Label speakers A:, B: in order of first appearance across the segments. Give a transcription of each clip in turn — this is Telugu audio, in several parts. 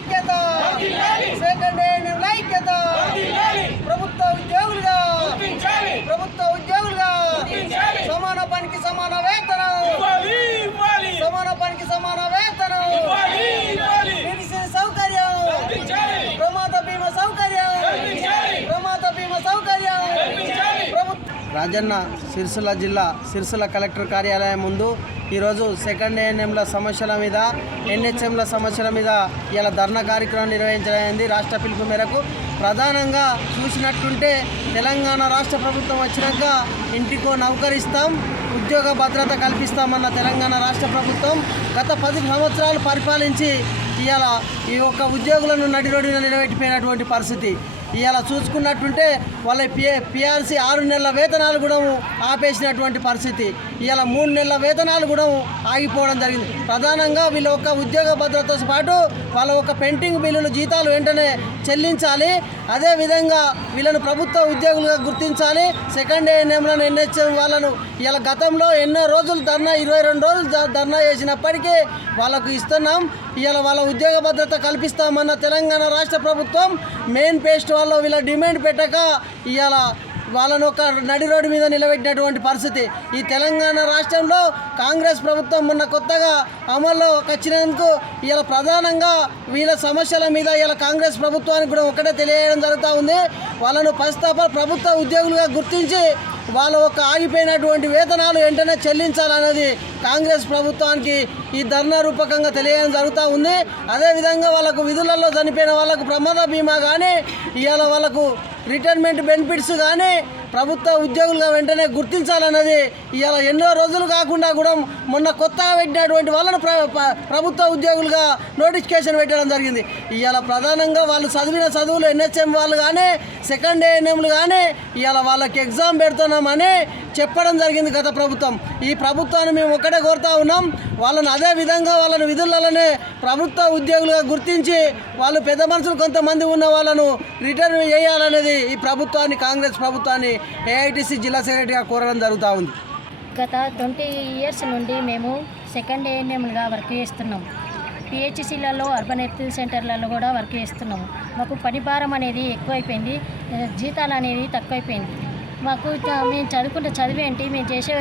A: ఐక్యత. సెకండ్ హ్యాండ్ ఐక్యత. ప్రభుత్వ ఉద్యోగులుగా. ప్రభుత్వ ఉద్యోగులుగా. సమాన పనికి సమాన వేతనం. సమాన పనికి సమాన వేతనం. మెడిసిన్ సౌకర్యం. ప్రమాద బీమా సౌకర్యం. ప్రమాద బీమా సౌకర్యం. ప్రభుత్వ రాజన్న సిరిసిల్ల జిల్లా సిరిసిల్ల కలెక్టర్ కార్యాలయం ముందు ఈరోజు సెకండ్ ఏఎన్ఎంల సమస్యల మీద ఎన్హెచ్ఎంల సమస్యల మీద ఇలా ధర్నా కార్యక్రమం నిర్వహించడమైంది రాష్ట్ర పిలుపు మేరకు ప్రధానంగా చూసినట్టుంటే తెలంగాణ రాష్ట్ర ప్రభుత్వం వచ్చినాక ఇంటికో నౌకరిస్తాం ఉద్యోగ భద్రత కల్పిస్తామన్న తెలంగాణ రాష్ట్ర ప్రభుత్వం గత పది సంవత్సరాలు పరిపాలించి ఇవాళ ఈ యొక్క ఉద్యోగులను నడి రోడ్డున నిలబెట్టిపోయినటువంటి పరిస్థితి. ఇవాళ చూసుకున్నట్టుంటే వాళ్ళ పిఏ పిఆర్సీ ఆరు నెలల వేతనాలు కూడా ఆపేసినటువంటి పరిస్థితి. ఇలా మూడు నెలల వేతనాలు కూడా ఆగిపోవడం జరిగింది. ప్రధానంగా వీళ్ళ యొక్క ఉద్యోగ భద్రతతో పాటు వాళ్ళ ఒక పెండింగ్ బిల్లులు జీతాలు వెంటనే చెల్లించాలి. అదేవిధంగా వీళ్ళను ప్రభుత్వ ఉద్యోగులుగా గుర్తించాలి. సెకండ్ ఏఎన్ఎంలను ఎన్హెచ్ఎం వాళ్ళను ఇలా గతంలో ఎన్నో రోజులు ధర్నా ఇరవై రెండు రోజులు ధర్నా చేసినప్పటికీ వాళ్ళకు ఇస్తున్నాం. ఇవాళ వాళ్ళ ఉద్యోగ భద్రత కల్పిస్తామన్న తెలంగాణ రాష్ట్ర ప్రభుత్వం మెయిన్ పేస్ట్ వాళ్ళు వీళ్ళ డిమాండ్ పెట్టక ఇవాళ వాళ్ళను ఒక నడి రోడ్డు మీద నిలబెట్టినటువంటి పరిస్థితి. ఈ తెలంగాణ రాష్ట్రంలో కాంగ్రెస్ ప్రభుత్వం మొన్న కొత్తగా అమల్లో వచ్చినందుకు ఇలా ప్రధానంగా వీళ్ళ సమస్యల మీద ఇలా కాంగ్రెస్ ప్రభుత్వానికి కూడా ఒకటే తెలియడం జరుగుతూ ఉంది. వాళ్ళను ప్రస్తాప ప్రభుత్వ ఉద్యోగులుగా గుర్తించి వాళ్ళ ఒక ఆగిపోయినటువంటి వేతనాలు వెంటనే చెల్లించాలనేది కాంగ్రెస్ ప్రభుత్వానికి ఈ ధర్నా రూపకంగా తెలియడం జరుగుతూ ఉంది. అదేవిధంగా వాళ్ళకు విధులలో చనిపోయిన వాళ్ళకు ప్రమాద బీమా కానీ ఇవాళ వాళ్ళకు రిటైర్మెంట్ బెనిఫిట్స్ కానీ ప్రభుత్వ ఉద్యోగులుగా వెంటనే గుర్తించాలన్నది ఇవాళ ఎన్నో రోజులు కాకుండా కూడా మొన్న కొత్తగా పెట్టినటువంటి వాళ్ళను ప్ర ప్రభుత్వ ఉద్యోగులుగా నోటిఫికేషన్ పెట్టడం జరిగింది. ఇవాళ ప్రధానంగా వాళ్ళు చదివిన చదువులు ఎన్హెచ్ఎం వాళ్ళు కానీ సెకండ్ ఏఎన్ఎంలు కానీ ఇవాళ వాళ్ళకి ఎగ్జామ్ పెడుతున్నామని చెప్పడం జరిగింది గత ప్రభుత్వం. ఈ ప్రభుత్వాన్ని మేము ఒక్కటే కోరుతా ఉన్నాం. వాళ్ళని అదే విధంగా వాళ్ళని విధులలోనే ప్రభుత్వ ఉద్యోగులుగా గుర్తించి వాళ్ళు పెద్ద మనుషులు కొంతమంది ఉన్న వాళ్ళను రిటర్న్ చేయాలనేది ఈ ప్రభుత్వాన్ని కాంగ్రెస్ ప్రభుత్వాన్ని ఏఐటీసీ జిల్లా సెక్రటరీగా కోరడం జరుగుతూ ఉంది.
B: గత ట్వంటీ ఇయర్స్ నుండి మేము సెకండ్ ఏఎన్ఎంలుగా వర్క్ చేస్తున్నాం. పిహెచ్సిలలో అర్బన్ హెల్త్ సెంటర్లలో కూడా వర్క్ చేస్తున్నాము మాకు పని భారం అనేది ఎక్కువైపోయింది. జీతాలు అనేది తక్కువైపోయింది. మాకు మేము చదువుకుంటే చదివేంటి మేము చేసే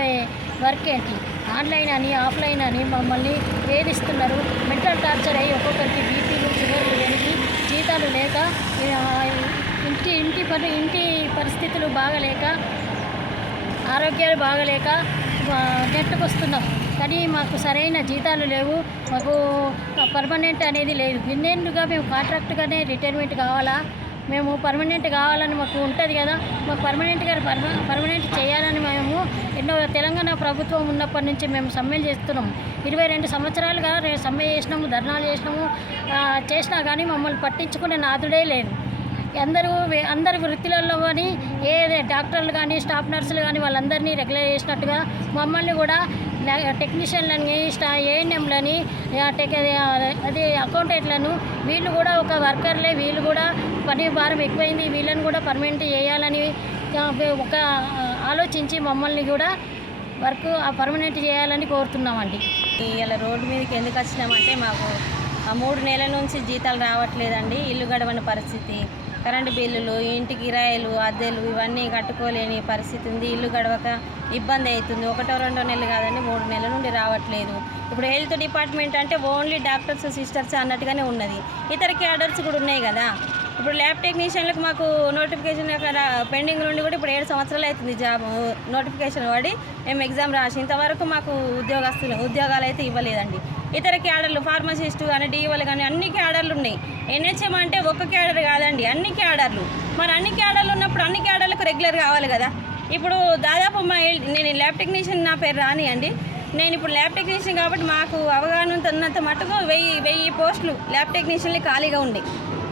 B: వర్క్ ఏంటి? ఆన్లైన్ అని ఆఫ్లైన్ అని మమ్మల్ని వేధిస్తున్నారు. మెంటల్ టార్చర్ అయ్యి ఒక్కొక్కరికి బీపీలు షుగర్లు పెరిగి జీతాలు లేక ఇంటి ఇంటి పని ఇంటి పరిస్థితులు బాగలేక ఆరోగ్యాలు బాగలేక ఆ, వస్తున్నాం. కానీ మాకు సరైన జీతాలు లేవు. మాకు పర్మనెంట్ అనేది లేదు. ఇన్నేళ్ళుగా మేము కాంట్రాక్ట్గానే రిటైర్మెంట్ కావాలా? మేము పర్మనెంట్ కావాలని మాకు ఉంటుంది కదా మాకు పర్మనెంట్గా పర్మ పర్మనెంట్ చేయాలని మేము ఎన్నో తెలంగాణ ప్రభుత్వం ఉన్నప్పటి నుంచి మేము సమ్మెలు చేస్తున్నాం. ఇరవై రెండు సంవత్సరాలుగా సమ్మె చేసినాము ధర్నాలు చేసినాము. చేసినా కానీ మమ్మల్ని పట్టించుకునే నాదుడే లేదు. అందరూ అందరి వృత్తులలో కానీ ఏ డాక్టర్లు కానీ స్టాఫ్ నర్సులు కానీ వాళ్ళందరినీ రెగ్యులర్ చేసినట్టుగా మమ్మల్ని కూడా టెక్నీషియన్లని స్టా ఏఎన్ఎంలని టెక్ అది అకౌంటెంట్లను వీళ్ళు కూడా ఒక వర్కర్లే వీళ్ళు కూడా పని భారం ఎక్కువైంది వీళ్ళని కూడా పర్మనెంట్ చేయాలని ఒక ఆలోచించి మమ్మల్ని కూడా వర్క్ పర్మనెంట్ చేయాలని కోరుతున్నామండి.
C: ఇలా రోడ్డు మీదకి ఎందుకు వచ్చినామంటే మాకు ఆ మూడు నెలల నుంచి జీతాలు రావట్లేదండి ఇల్లు గడవని పరిస్థితి. కరెంటు బిల్లులు ఇంటి కిరాయిలు అద్దెలు ఇవన్నీ కట్టుకోలేని పరిస్థితి ఉంది. ఇల్లు గడవక ఇబ్బంది అవుతుంది. ఒకటో రెండో నెలలు కాదండి మూడు నెలల నుండి రావట్లేదు. ఇప్పుడు హెల్త్ డిపార్ట్మెంట్ అంటే ఓన్లీ డాక్టర్స్ సిస్టర్స్ అన్నట్టుగానే ఉన్నది. ఇతర క్యాడర్స్ కూడా ఉన్నాయి కదా. ఇప్పుడు ల్యాబ్ టెక్నీషియన్లకు మాకు నోటిఫికేషన్ అక్కడ పెండింగ్ నుండి కూడా ఇప్పుడు ఏడు సంవత్సరాలు అవుతుంది జాబ్. నోటిఫికేషన్ పడి మేము ఎగ్జామ్ రాసి ఇంతవరకు మాకు ఉద్యోగస్తులు ఉద్యోగాలు అయితే ఇవ్వలేదండి. ఇతర క్యాడర్లు ఫార్మసిస్టు కానీ డీఓలు కానీ అన్ని క్యాడర్లు ఉన్నాయి. ఎన్హెచ్ఎం అంటే ఒక క్యాడర్ కాదండి అన్ని క్యాడర్లు. మరి అన్ని క్యాడర్లు ఉన్నప్పుడు అన్ని క్యాడర్లకు రెగ్యులర్ కావాలి కదా. ఇప్పుడు దాదాపు మా నేను ల్యాబ్ టెక్నీషియన్ నా పేరు రాని అండి. నేను ఇప్పుడు ల్యాబ్ టెక్నీషియన్ కాబట్టి మాకు అవగాహన ఉన్నంత మటుకు వెయ్యి వెయ్యి పోస్టులు ల్యాబ్ టెక్నీషియన్లు ఖాళీగా ఉన్నాయి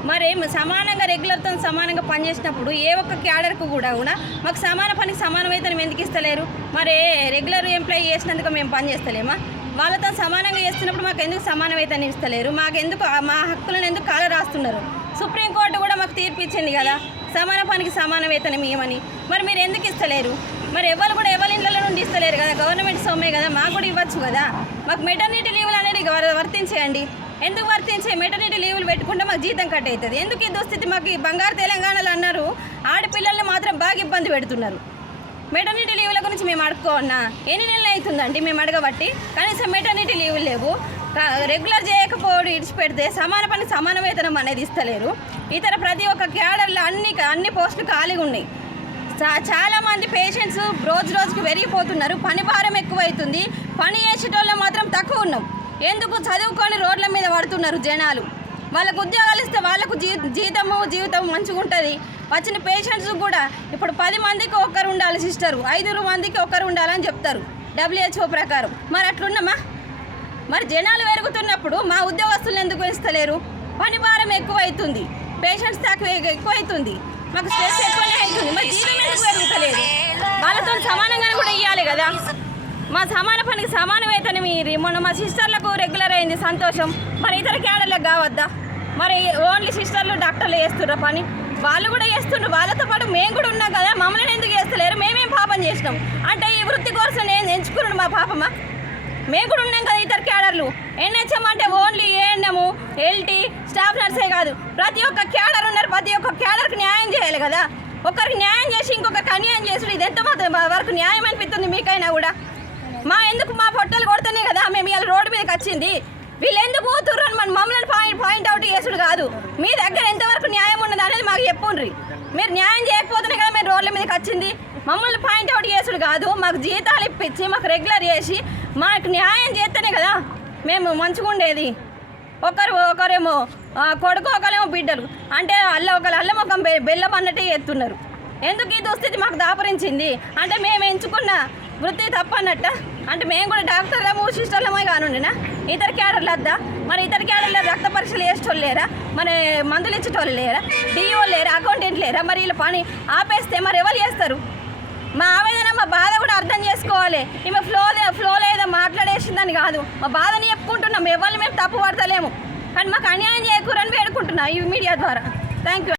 C: మరి సమానంగా రెగ్యులర్తో సమానంగా పనిచేసినప్పుడు ఏ ఒక్క క్యాడర్కు కూడా కూడా మాకు సమాన పనికి సమానమైతే మేము ఎందుకు ఇస్తలేరు? మరి రెగ్యులర్ ఎంప్లాయీ చేసినందుకు మేము పని చేస్తలేమా? వాళ్ళతో సమానంగా చేస్తున్నప్పుడు మాకు ఎందుకు సమానమైతే ఇస్తలేరు? మాకు ఎందుకు మా హక్కులను ఎందుకు కాలు రాస్తున్నారు? సుప్రీంకోర్టు కూడా మాకు తీర్పు ఇచ్చింది కదా? సమాన పనికి సమాన వేతనం ఇవ్వమని మరి మీరు ఎందుకు ఇస్తలేరు? మరి ఎవరు కూడా ఎవరి ఇళ్ళలో నుండి ఇస్తలేరు కదా? గవర్నమెంట్ సొమ్మే కదా? మాకు కూడా ఇవ్వచ్చు కదా? మాకు మెటర్నిటీ లీవ్లు అనేది వర్తించేయండి. ఎందుకు వర్తించే? మెటర్నిటీ లీవులు పెట్టుకుంటే మాకు జీతం కట్ అవుతుంది ఎందుకు ఈ దుస్థితి మాకు బంగారు తెలంగాణలో అన్నారు? ఆడపిల్లల్ని మాత్రం బాగా ఇబ్బంది పెడుతున్నారు. మెటర్నిటీ లీవ్ల గురించి మేము అడుక్కోన్నా ఎన్ని నెలలు అవుతుందండి మేము అడగబట్టి? కనీసం మెటర్నిటీ లీవ్లు లేవు. రెగ్యులర్ చేయకపోవడం ఇడిచిపెడితే సమాన పని సమాన వేతనం అనేది ఇస్తలేరు. ఇతర ప్రతి ఒక్క క్యాడర్లో అన్ని అన్ని పోస్టులు ఖాళీగా ఉన్నాయి. చా- చాలామంది పేషెంట్స్ రోజు రోజుకి పెరిగిపోతున్నారు. పని భారం ఎక్కువైతుంది. పని చేసేటోళ్ళు మాత్రం తక్కువ ఉన్నాం. ఎందుకు చదువుకొని రోడ్ల మీద పడుతున్నారు జనాలు? వాళ్ళకు ఉద్యోగాలు ఇస్తే వాళ్ళకు జీ జీతము జీవితం మంచిగా ఉంటుంది వచ్చిన పేషెంట్స్ కూడా ఇప్పుడు పది మందికి ఒకరు ఉండాలి సిస్టరు ఐదుగురు మందికి ఒకరు ఉండాలని చెప్తారు. డబ్ల్యూహెచ్ఓ ప్రకారం. మరి అట్లున్నామా మరి జనాలు పెరుగుతున్నప్పుడు మా ఉద్యోగస్తులు ఎందుకు ఇస్తలేరు పని భారం ఎక్కువ అవుతుంది పేషెంట్స్ తక్కువ ఎక్కువ అవుతుంది మాకు స్ట్రెస్ ఎక్కువనే అవుతుంది. మరి జీవితం ఎందుకు పెరుగుతలేదు? వాళ్ళతో సమానంగా కూడా ఇవ్వాలి కదా. మా సమాన పనికి సమాన వేతనం మొన్న మా సిస్టర్లకు రెగ్యులర్ అయింది సంతోషం. మరి ఇతర క్యాడర్లకు కావద్దా? మరి ఓన్లీ సిస్టర్లు డాక్టర్లు చేస్తుర్రా పని? వాళ్ళు కూడా చేస్తుండ్రు. వాళ్ళతో పాటు మేము కూడా ఉన్నాం కదా. మమ్మల్ని ఎందుకు చేస్తలేరు? మేమేం పాపం చేసినాం? అంటే ఈ వృత్తి కోసం నేను ఎంచుకున్నాడు మా పాపమా మేము కూడా ఉన్నాం కదా ఇతర క్యాడర్లు. ఎన్హెచ్ఎం అంటే ఓన్లీ ఏఎన్ఎం ఎల్టీ స్టాఫ్ నర్సే కాదు. ప్రతి ఒక్క క్యాడర్ ఉన్నారు. ప్రతి ఒక్క క్యాడర్కి న్యాయం చేయాలి కదా. ఒకరికి న్యాయం చేసి ఇంకొకరికి అన్యాయం చేసుడు ఇది ఎంత మాత్రం వరకు న్యాయం అనిపిస్తుంది మీకైనా కూడా. మా ఎందుకు మా పొట్టలు కొడితేనే కదా? మేము ఇలా రోడ్డు మీదకి వచ్చింది. వీళ్ళు ఎందుకు పోతుర్రు? అని మన మమ్మల్ని పాయింట్ పాయింట్ అవుట్ చేసుడు కాదు. మీ దగ్గర ఎంతవరకు న్యాయం ఉన్నది అనేది మాకు చెప్పుండ్రి. మీరు న్యాయం చేయకపోతేనే కదా మీరు రోడ్ల మీదకి వచ్చింది. మమ్మల్ని పాయింట్ అవుట్ చేసుడు కాదు. మాకు జీతాలు ఇప్పించి మాకు రెగ్యులర్ చేసి మాకు న్యాయం చేస్తేనే కదా మేము మంచిగా ఉండేది. ఒకరు ఒకరేమో కొడుకు ఒకరేమో బిడ్డలు. అంటే అల్ల ఒకరు అల్ల ముఖం బె- బెల్లం అన్నట్టే ఎత్తున్నారు ఎందుకు ఈ దుస్థితి మాకు దాపరించింది? అంటే మేము ఎంచుకున్న వృత్తి తప్పన్నట్ట. అంటే మేము కూడా డాక్టర్లము సిస్టర్లమే కానుండినా ఇతర క్యాడర్లు వద్దా? మరి ఇతర క్యాడర్లు రక్త పరీక్షలు చేసేటోళ్ళు లేరా? మరి మందులు ఇచ్చేటోళ్ళు లేరా? డిఓ లేరా? అకౌంటెంట్ లేరా? మరి వీళ్ళ పని ఆపేస్తే మరి ఎవరు చేస్తారు? మా ఆవేదన మా బాధ కూడా అర్థం చేసుకోవాలి. ఈమె ఫ్లో ఫ్లో లేదో మాట్లాడేసిందని కాదు. మా బాధని చెప్పుకుంటున్నాం. ఎవరిని మేము తప్పు పడతలేము. కానీ మాకు అన్యాయం చేయకూరని వేడుకుంటున్నాం ఈ మీడియా ద్వారా. Thank you